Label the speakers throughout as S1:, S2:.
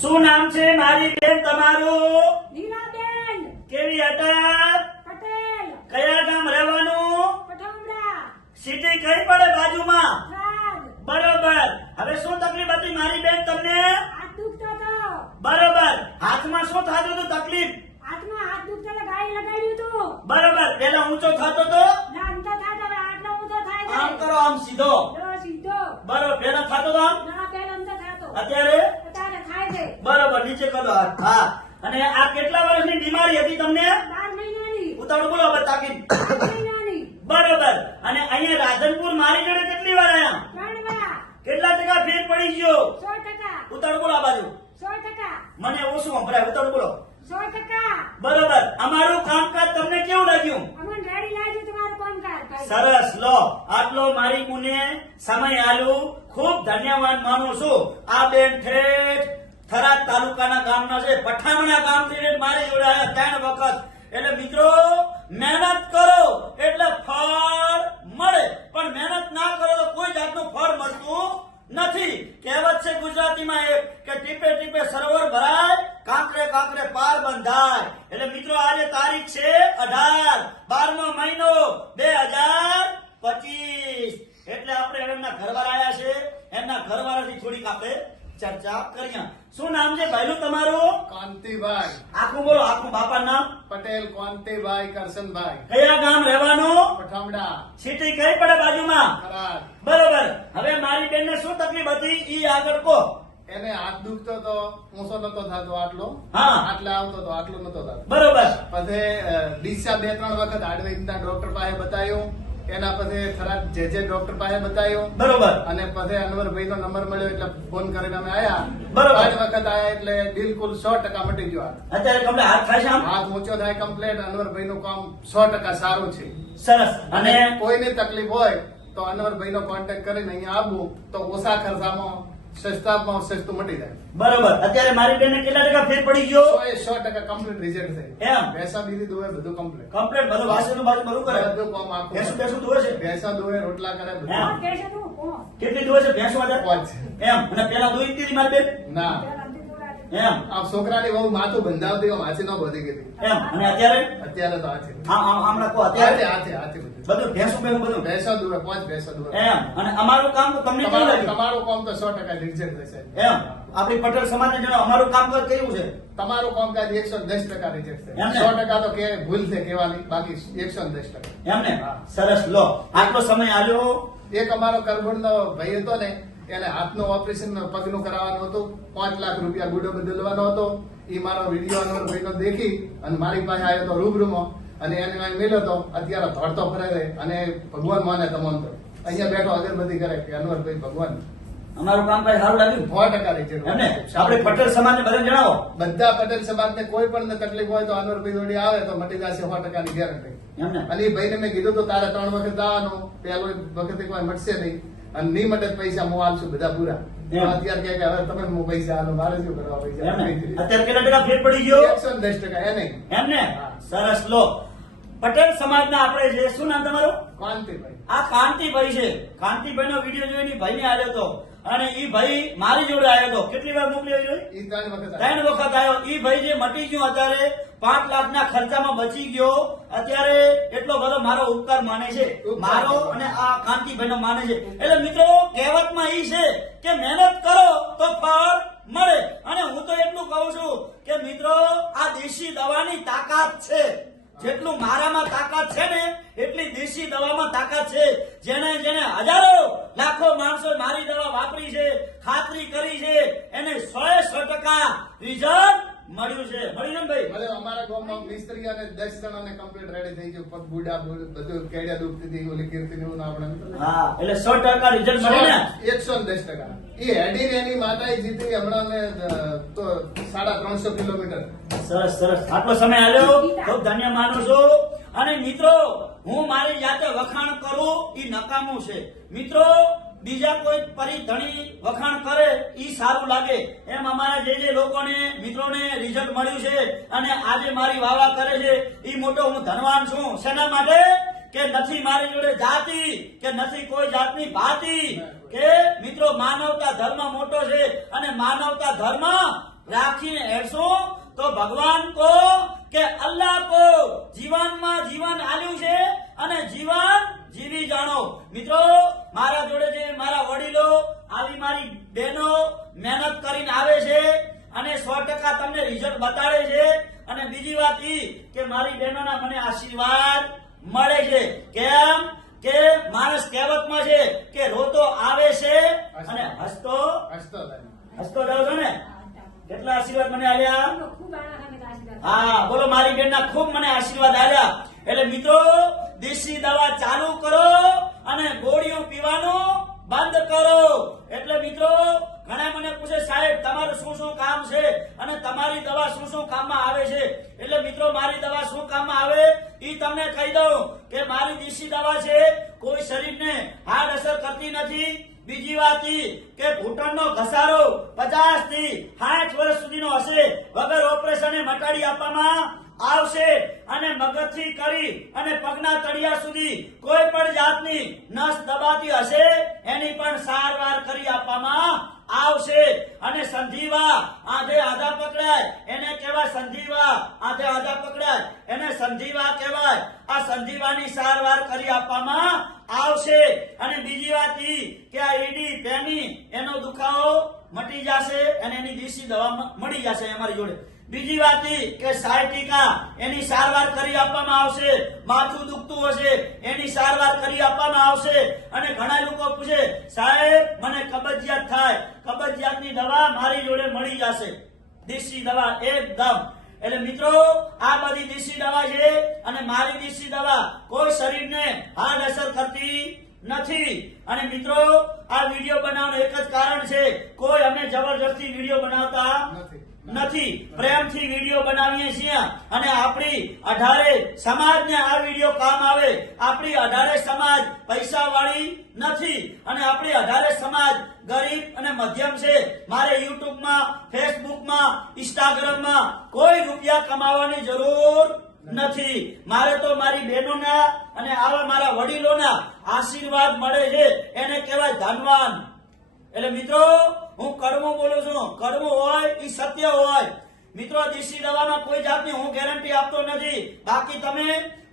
S1: શું નામ છે? મારી બેન તમારું? કેવી અટક
S2: પટેલ.
S1: કયા ગામ રહેવાનું?
S2: પઠામડા
S1: સિટી કઈ પડે બાજુમાં? બરોબર. હવે શું તકલીફ હતી મારી બેન તમને?
S2: હાથ દુખતો હતો.
S1: બરોબર. હાથમાં શું થતું હતું તકલીફ?
S2: હાથમાં હાથ દુખતો લગાડ્યું હતું.
S1: બરોબર. પેલા ઊંચો થતો તો?
S2: ના આમ તો હવે આટલો ઊંધો થાય
S1: આમ કરો આમ સીધો બરોબર પેલા થતો તો આમ
S2: ના પેલ આમ તો થાતો
S1: અત્યારે
S2: અત્યારે થાય છે
S1: બરોબર નીચે કરો હાથ હા. અને આ કેટલા વર્ષની બીમારી હતી તમને? ઉતાવળ બોલો હવે બરોબર. અને અહીંયા રાધનપુર મારી જોડે કેટલી વાર આયા? કેટલા ટકા ફેર પડી ગયો? ઉતાવળ બોલો આ બાજુ. મને એવું ઓછું સંભળાય? ઉતાવળ બોલો. બરોબર. અમારું કામકાજ તમને કેવું લાગ્યું. સરસ. લો આટલો મારી મુને સમય આલુ ખૂબ ધન્યવાદ માનું છું. આ બેન ઠેઠ થરાદ તાલુકાના ગામના છે, પઠામણા ગામથી મારી જોડે આવ્યા ત્રણ વખત. એટલે મિત્રો, મહેનત કરો એટલે ફળ મળે. પણ મહેનત ના કરો તો કોઈ જાતનું ફળ મળતું નથી. કહેવત છે ગુજરાતીમાં એક કે ટીપે ટીપે સરોવર ભરાય, કાંકરે કાંકરે પાર બંધાય. એટલે મિત્રો, આજે તારીખ છે અઢાર, બારમો મહિનો બે હજાર પચીસ. એટલે આપણે એમના ઘરવાળા આવ્યા છે. એમના ઘરવાળાથી થોડીક આપણે ચર્ચા કરીએ. શું નામ છે ભાઈનું તમારું?
S3: કાંતિભાઈ.
S1: આખું બોલો આખું બાપા નામ?
S3: પટેલ કાંતિભાઈ કરશનભાઈ.
S1: કયા ગામ રહેવાનું?
S3: પઠામડા.
S1: સિટી કઈ પડે બાજુમાં? બરોબર. હવે મારી બેનને શું તકલીફ હતી? ઈ આગળ કહો.
S3: એને હાથ દુખતો તો ઊંચો નતો થતો આટલો.
S1: હા.
S3: આટલે આવતો તો આટલો નતો થતો.
S1: બરોબર.
S3: પછી દિશા બે ત્રણ વખત આયુર્વેદના ડોક્ટર પાસે બતાવ્યું એના પછી થરાદ જે જે ડોક્ટર પાસે બતાવ્યો
S1: બરોબર.
S3: અને પછી અનવરભાઈ નો નંબર મળ્યો એટલે ફોન કરીને અમે આયા.
S1: બરોબર.
S3: પાંચ વખત આયા એટલે બિલકુલ સો ટકા મટી ગયો.
S1: અત્યારે તમને હાથ થાય છે
S3: હાથ ઊંચો થાય કમ્પ્લેટ અનવરભાઈ નું કામ સો ટકા સારું છે.
S1: સરસ.
S3: અને
S1: કોઈની
S3: કોઈને તકલીફ હોય તો અનવરભાઈ નો કોન્ટેક્ટ કરીને અહીંયા આવવું તો ઓછા ખર્ચામાં સસ્તામાં સસ્તું મટી જાય.
S1: બરોબર. અત્યારે મારી બેને કેટલા ટકા ફેર પડી ગયો?
S3: સો એ સો ટકા કમ્પ્લીટ રિઝલ્ટ છે
S1: એમ?
S3: ભેંસા દીધી દોવે બધું કમ્પ્લીટ
S1: કમ્પ્લીટ બધું વાસણનું બાજુ બધું કરે?
S3: બધું કામ આખું
S1: ભેંસું ભેંસું દોવે છે?
S3: ભેંસા દોવે રોટલા કરે? બધું.
S2: કોણ કહેશે તું? કોણ?
S1: કેટલી દોવે છે? ભેંસો અત્યારે?
S3: પાંચ.
S1: એમ? અને પેલા દોઈ દીધી મારી બેન?
S3: ના
S2: ચાલ, આમથી દૂર આવ.
S1: એમ.
S3: આ છોકરાની બહુ માથું બંધાવતી હોય, માછી ન બધી ગઈ
S1: એમ. અને અત્યારે?
S3: અત્યારે તો આ છે.
S1: આમ આમ આમણાં કહો
S3: હાથે
S1: અત્યારે
S3: હાથે હાથે બધું.
S1: બધું ભેંસું ભેંસું બધું?
S3: ભેંસા દોવે પાંચ ભેંસા દોવે
S1: એમ. અને અમારું કામ તો તમને કેવું
S3: તમારું
S1: લાગ્યું?
S3: તમારું કામ તો સો ટકા રિઝલ્ટ રહેશે.
S1: એમ. આપણી પટેલ સમાજને જણાવો અમારું કામ કેવું છે?
S3: તમારું કામકાજ એકસો દસ ટકા છે.
S1: એમ ને?
S3: સો ટકા તો કે ભૂલ છે કહેવાની બાકી એકસો દસ ટકા.
S1: એમ ને સરસ. લો આટલો સમય આવ્યો.
S3: એક અમારો કરબોડનો ભાઈ હતો ને એને હાથનું ઓપરેશન પગનું કરાવવાનું હતું. પાંચ લાખ રૂપિયા ગુડો બદલવાનો હતો. એ મારો વીડિયો અનવરભાઈનો દેખી અને મારી પાસે આવ્યો હતો રૂબરૂમાં. અને એને મેં મેલ્યો હતો અત્યારે ધોડતો ફરે છે. અને ભગવાન માને તમામ તો. અહીંયા બેઠો અગરબત્તી કરે કે અનવરભાઈ ભગવાન.
S1: અમારું કામ ભાઈ સારું લાગ્યું?
S3: સો ટકા રિઝલ્ટ
S1: એમ આપણે પટેલ સમાજને બધાને જણાવો.
S3: બધા પટેલ સમાજને કોઈ પણ તકલીફ હોય તો અનવરભાઈ જોડે આવે તો મટી જશે સો ટકાની ગેરંટી અને એ ભાઈને મેં કીધું તો તારે ત્રણ વખત આવવાનું પેલો વખતે કોઈ મળશે નહીં. અને નહીં પૈસા હું આલશું બધા પૂરા. અત્યારે કે હવે તમે હું પૈસા આલો મારે શું કરવા પૈસા?
S1: અત્યારે કેટલા ટકા ફેર પડી ગયો?
S3: એકસો દસ ટકા એ નહીં
S1: એમ ને? સરસ લો. પટેલ સમાજના આપણે જે શું નામ તમારું?
S3: કાંતિભાઈ.
S1: આ કાંતિભાઈ છે. કાંતિભાઈ નો વીડિયો જોઈને ભાઈને આવ્યો હતો અને ઈ ભાઈ મારી જોડે આવ્યો હતો કેટલી વાર મોકલ્યો ભાઈ?
S3: ત્રણ વખત
S1: આવ્યો ઈ ભાઈ જે મટી ગયો અત્યારે પાંચ લાખ ના ખર્ચામાં બચી ગયો. અત્યારે એટલો મારો ઉપકાર માને છે. મારો અને આ કાંતિભાઈ માને છે. એટલે મિત્રો કહેવતમાં ઈ છે કે મહેનત કરો તો ફળ મળે. અને હું તો એટલું કહું છું કે મિત્રો આ દેશી દવાની તાકાત છે. જેટલું મારામાં તાકાત છે ને એટલી દેશી દવામાં તાકાત છે. જેને જેને હજારો લાખો માણસો મારી દવા વાપરી છે ખાતરી કરી છે એને સો સો ટકા રિઝલ્ટ મળ્યું છે મળ્યું ને ભાઈ
S3: ભલે મિસ્ત્રી અને દસ જણાને કમ્પ્લીટ રેડી થઈ ગયું. પગ બુડા બધું કેડિયા દુખતી હતી ઓલી કીર્તિ ને આપણે.
S1: હા એટલે સો ટકા રિઝલ્ટ મળે ને?
S3: એકસો ને દસ ટકા. એ હેડી એની માતાએ જીતી હમણાં તો સાડા ત્રણસો કિલોમીટર.
S1: સરસ સરસ. આટલો સમય આવ્યો ખૂબ ધન્ય માનું છું. અને મિત્રો હું મારી જાતે વખાણ કરું એ નકામું છે. મિત્રો બીજા કોઈ પરિધણી વખાણ કરે એ સારું લાગે. એમ અમારા જે જે લોકોને, મિત્રોને રિઝલ્ટ મળ્યું છે અને આજે મારી વાવા કરે છે એ મોટો હું ધનવાન છું. શેના માટે? કે નથી મારી જોડે જાતિ, કે નથી કોઈ જાતની ભાતી, કે મિત્રો માનવતા ધર્મ મોટો છે અને માનવતા ધર્મ રાખીને હેરશું તો ભગવાન કો કે અલ્લાહ કો જીવનમાં જીવન આલ્યું છે અને જીવન જીવી જાણો. મિત્રો મારા જોડે જે મારા વડીલો આવી મારી બહેનો મહેનત કરીને આવે છે અને સો ટકા તમને રિઝલ્ટ બતાડે છે. અને બીજી વાત ઈ કે મારી બહેનોના મને આશીર્વાદ મળે છે. કેમ? કે માણસ કહેવતમાં છે કે રોતો આવે છે અને હસતો
S3: હસતો
S1: રહ્યો છો ને? કેટલા આશીર્વાદ મને આલ્યા?
S2: આશીર્વાદ.
S1: હા બોલો મારી બેનના ખૂબ મને આશીર્વાદ આલ્યા. એટલે મિત્રો દેશી દવા ચાલુ કરો અને ગોળીઓ પીવાનું બંધ કરો. એટલે મિત્રો ઘણા મને પૂછે, સાહેબ, તમારું શું શું કામ છે? અને તમારી દવા શું શું કામમાં આવે છે? એટલે, મિત્રો, મારી દવા શું કામમાં આવે? એ તમને કહી દઉં કે મારી દેશી દવા છે. કોઈ શરીરને હાર્ડ અસર કરતી નથી. બીજી વાત કે ઘૂંટણનો ઘસારો પચાસથી સાઠ વર્ષ સુધીનો હશે. વગર ઓપરેશને મટાડી આપવામાં આવશે અને મગજથી કરી અને પગના તળિયા સુધી કોઈ પણ જાતની નસ દબાતી હશે, એની પણ સારવાર કરી આપવામાં આવશે અને સંધિવા આધે આધા પકડાય. એને કહેવાય સંધિવા, આધે આધા પકડાય. એને સંધિવા કહેવાય. આ સંધિવાની સારવાર કરી આપવામાં આવશે. અને બીજી વાત ઈ કે આ એડી પેની, એનો દુખાવો મટી જશે અને એની દેશી દવા મળી જશે અમારી જોડે. બીજી વાત ઈ કે સાયટિકા એની સારવાર કરી આપવામાં આવશે, માથું દુખતું હશે, એની સારવાર કરી આપવામાં આવશે. અને ઘણા લોકો પૂછે, સાહેબ, મને કબજિયાત થાય, કબજિયાતની દવા મારી જોડે મળી જશે. દેશી દવા એકદમ. એટલે મિત્રો, આ બધી દેશી દવા છે અને મારી દેશી દવા કોઈ શરીરને હાર્ડ અસર કરતી નથી. અને મિત્રો, આ વીડિયો બનાવવાનું એક જ કારણ છે, કોઈ અમે જબરજસ્તી વીડિયો બનાવતા
S3: નથી.
S1: નથી. પ્રેમથી વીડિયો બનાવીએ છીએ અને આપણી અઢારે સમાજને આ વીડિયો કામ આવે. આપણી અઢારે સમાજ પૈસાવાળી નથી અને આપણી અઢારે સમાજ ગરીબ અને મધ્યમ છે. મારે યુટ્યુબમાં, ફેસબુકમાં, ઇન્સ્ટાગ્રામમાં કોઈ રૂપિયા કમાવાની જરૂર નથી. મારે તો મારી બહેનોના અને આવા મારા વડીલોના આશીર્વાદ મળે છે. એને કહેવાય ધનવાન. એટલે મિત્રો હું કર્મો બોલું છું. કર્મો હોય એ સત્ય હોય. મિત્રો દેશી દવામાં કોઈ જાતની હું ગેરંટી આપતો નથી. બાકી તમે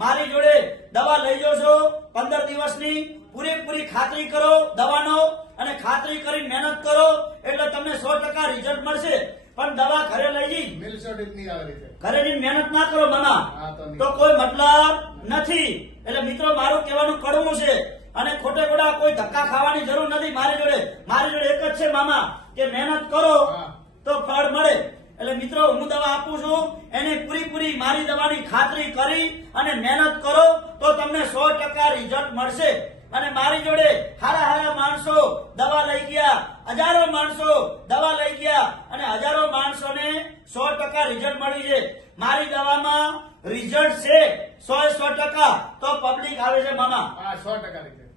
S1: મારી જોડે દવા લઈ જશો પંદર દિવસની પૂરેપૂરી ખાતરી કરો દવાનો અને ખાતરી કરી મહેનત કરો. એટલે તમને સો ટકા રિઝલ્ટ મળશે. પણ દવા ઘરે લઈ જઈ. ઘરે જઈને મહેનત ના કરો મામા.
S3: તો
S1: તો કોઈ મતલબ નથી. એટલે મિત્રો મારું કહેવાનું કડવું છે. અને ખોટે ખોટા કોઈ ધક્કા ખાવાની જરૂર નથી. મારી જોડે મારી જોડે એક જ છે મામા કે મહેનત કરો તો ફળ મળે. એટલે મિત્રો હું દવા આપું છું એને પૂરી મારી દવાની ખાતરી કરી અને મહેનત કરો તો તમને સો ટકા રિઝલ્ટ મળશે. અને મારી જોડે હારા હારા માણસો દવા લઈ ગયા હજારો માણસો દવા લઈ ગયા અને હજારો માણસોને સો ટકા રિઝલ્ટ મળ્યું છે. મારી દવામાં રિઝલ્ટ છે સો સો ટકા. તો પબ્લિક આવે છે મામા.
S3: સો ટકા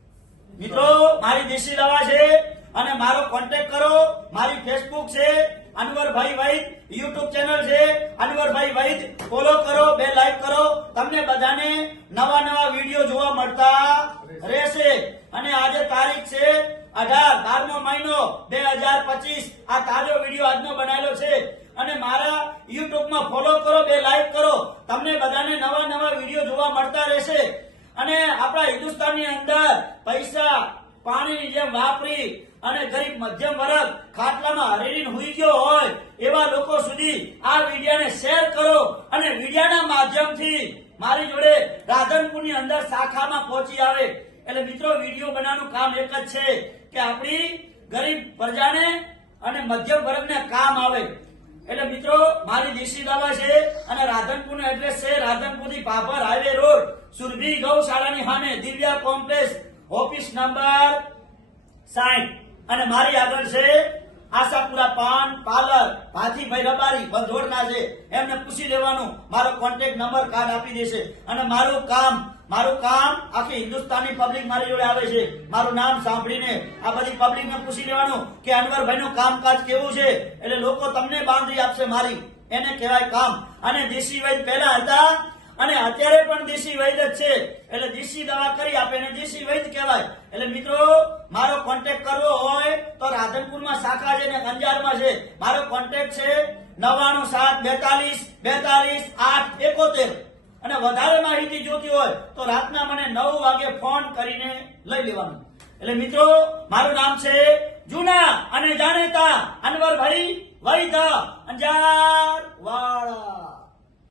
S1: મિત્રો, મારી દેશી દવા છે અને મારો કોન્ટેક્ટ કરો. મારી ફેસબુક છે અનવરભાઈ વૈદ. યુટ્યુબ ચેનલ છે અનવરભાઈ વૈદ. ફોલો કરો, બે લાઈક કરો. તમને બધાને નવા નવા વીડિયો જોવા મળતા રહેશે. અને આજે તારીખ છે અઢાર, બારમો મહિનો બે હજાર પચીસ. આ તાજો વીડિયો આજનો બનાવેલો છે. અને મારા યુટ્યુબમાં ફોલો કરો, બે લાઈક કરો. તમને બધાને નવા નવા વીડિયો જોવા મળતા રહેશે. અને આપણા હિન્દુસ્તાનની અંદર પૈસા, પાણીની જેમ વાપરી અને ગરીબ મધ્યમ વર્ગ ખાટલામાં હરીને હુઈ ગયો હોય, એવા લોકો સુધી આ વિડિયાને શેર કરો અને વિડિયાના માધ્યમથી મારી જોડે રાધનપુરની અંદર શાખામાં પહોંચી આવે. એટલે મિત્રો, વીડિયો બનાવવાનું કામ એક જ છે કે આપણી ગરીબ પ્રજાને અને મધ્યમ વર્ગને કામ આવે. એટલે મિત્રો, મારી દેશી દાવા છે અને રાધનપુરનું એડ્રેસ છે રાધનપુરથી ભાભર હાઈવે સુરભી ગૌશાળાની સામે દિવ્યા કોમ્પ્લેક્સ ઓફિસ નંબર સાઈઠ અને મારી આગળ છે આશાપુરા પાન પાર્લર ભાથીભાઈ રબારી બંધોડના છે. એમને પૂછી લેવાનું, મારો કોન્ટેક્ટ નંબર કાર્ડ આપી દેશે. અને મારું કામ મારું કામ આખી હિન્દુસ્તાની પબ્લિક મારી જોડે આવે છે. મારું નામ સાંભળીને આ બધી પબ્લિક ને પૂછી લેવાનું કે અનવરભાઈ નું કામકાજ કેવું છે? એટલે લોકો તમને બાંધરી આપશે મારી. એને કહેવાય કામ. અને દેશી વૈદ પહેલા હતા અને અત્યારે પણ દેશી વૈદ જ છે. એટલે દેશી દવા કરી આપે એને દેશી વૈદ્ય કહેવાય. એટલે મિત્રો, મારો કોન્ટેક્ટ કરવો હોય તો રાધનપુરમાં શાખા છે ને અંજારમાં છે. મારો કોન્ટેક્ટ છે નવ્વાણું સાત બેતાલીસ બેતાલીસ આઠ એકોતેર. અને વધારે માહિતી જોતી હોય તો રાતના મને નવ વાગે ફોન કરીને લઈ લેવાનું. એટલે મિત્રો, મારું નામ છે જૂના અને જાણીતા અનવરભાઈ વૈદ અંજાર વાળા.